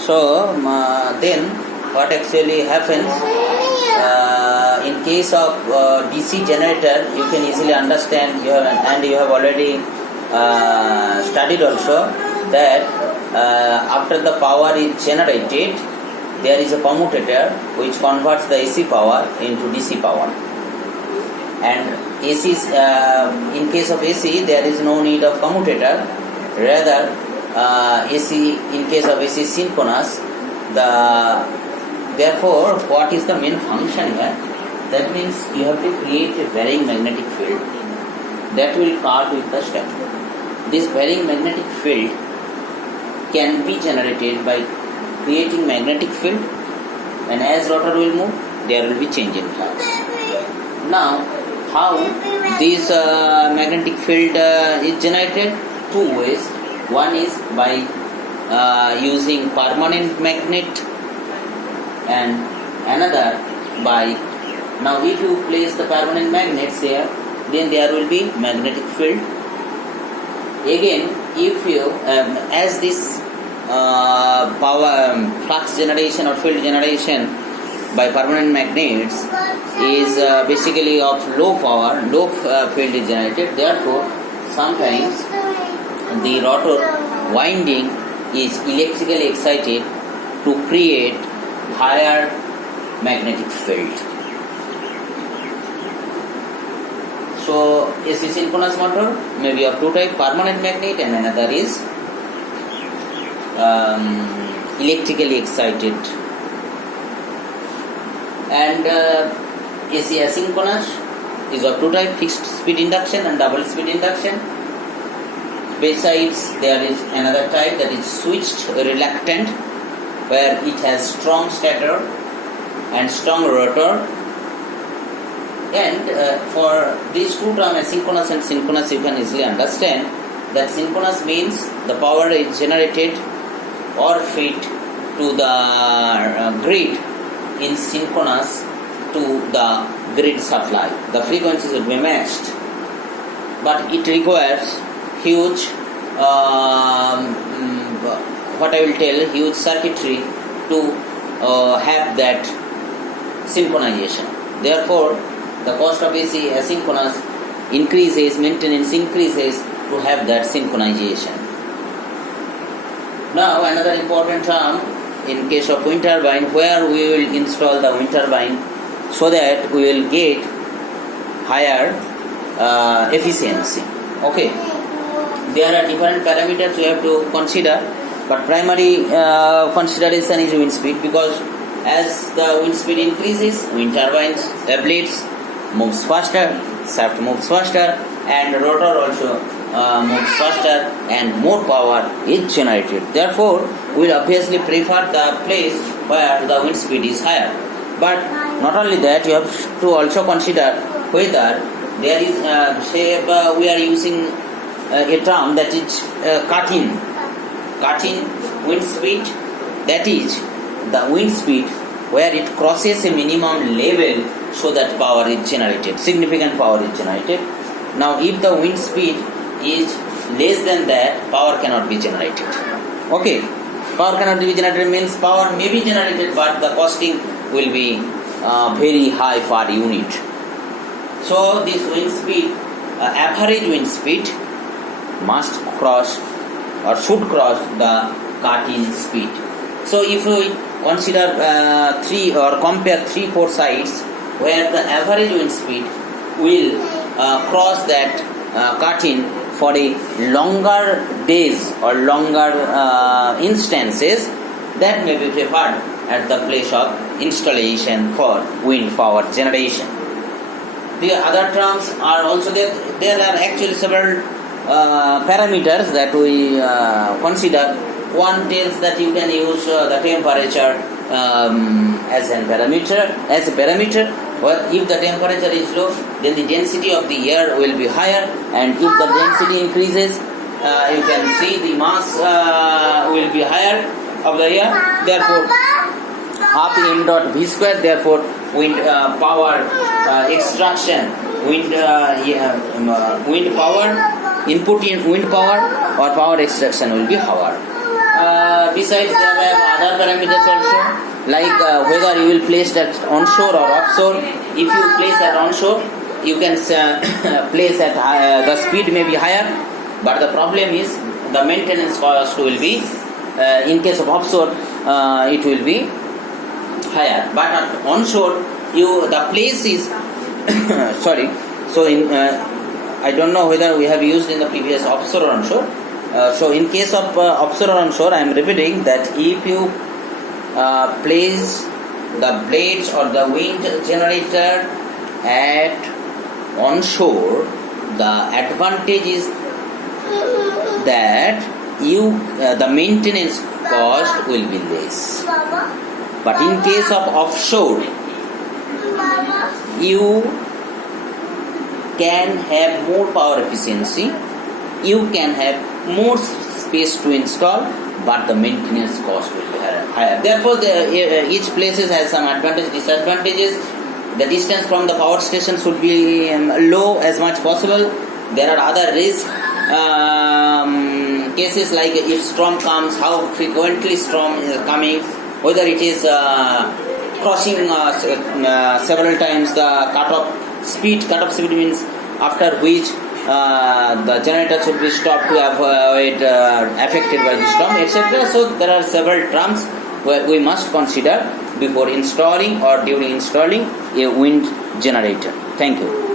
So then what actually happens in case of DC generator, you can easily understand, you have already studied also that after the power is generated, there is a commutator which converts the AC power into DC power. And AC in case of AC, there is no need of commutator. Rather, AC in case of AC synchronous, therefore what is the main function here? That means you have to create a varying magnetic field that will cut with the stator. This varying magnetic field can be generated by creating magnetic field, and as rotor will move, there will be change in flux. Now, how this magnetic field is generated? Two ways. One is by using permanent magnet, and another by, now if you place the permanent magnets here, then there will be magnetic field. Again, if you as this power flux generation or field generation by permanent magnets is basically of low power, low field is generated. Therefore, sometimes the rotor winding is electrically excited to create higher magnetic field. So, AC synchronous motor may be of two types, permanent magnet, and another is electrically excited. And AC asynchronous is of two types, fixed speed induction and double speed induction. Besides, there is another type that is switched reluctant, where it has strong stator and strong rotor. And for these two terms, asynchronous and synchronous, you can easily understand that synchronous means the power is generated or fed to the grid in synchronous to the grid supply. The frequencies will be matched, but it requires huge huge circuitry to have that synchronization. Therefore, the cost of AC asynchronous increases, maintenance increases to have that synchronization. Now, another important term in case of wind turbine, where we will install the wind turbine so that we will get higher efficiency. Okay, there are different parameters we have to consider, but primary consideration is wind speed, because as the wind speed increases, wind turbines, blades moves faster, shaft moves faster, and rotor also moves faster, and more power is generated. Therefore, we will obviously prefer the place where the wind speed is higher. But not only that, you have to also consider whether there is, we are using a term that is cut-in wind speed, that is the wind speed where it crosses a minimum level so that power is generated, significant power is generated. Now, if the wind speed is less than that, power cannot be generated. Okay, power cannot be generated means power may be generated, but the costing will be very high per unit. So, this wind speed, average wind speed must cross or should cross the cut-in speed. So, if we consider compare 3-4 sites where the average wind speed will cross that cut-in for a longer days or longer instances, that may be preferred at the place of installation for wind power generation. The other terms are also there. There are actually several parameters that we consider. One tells that you can use the temperature as a parameter. Well, if the temperature is low, then the density of the air will be higher, and if the density increases, you can see the mass will be higher of the air. Therefore, half m dot v square. Therefore, wind power extraction, wind power input in wind power or power extraction will be higher. besides there are other parameters also, like whether you will place that onshore or offshore. If you place that onshore, you can place at the speed may be higher, but the problem is the maintenance cost will be in case of offshore it will be higher, but at onshore the place is sorry. So in I don't know whether we have used in the previous offshore or onshore. So in case of offshore or onshore, I am repeating that if you place the blades or the wind generator at onshore, the advantage is that the maintenance cost will be less. But in case of offshore, you can have more power efficiency, you can have more space to install, but the maintenance cost will be higher. Therefore, each place has some advantages, disadvantages. The distance from the power station should be low as much possible. There are other risks cases like if storm comes, how frequently storm is coming, whether it is crossing several times the cut-off speed. Cut-off speed means after which the generator should be stopped to avoid affected by the storm, etc. So there are several terms where we must consider before installing or during installing a wind generator. Thank you.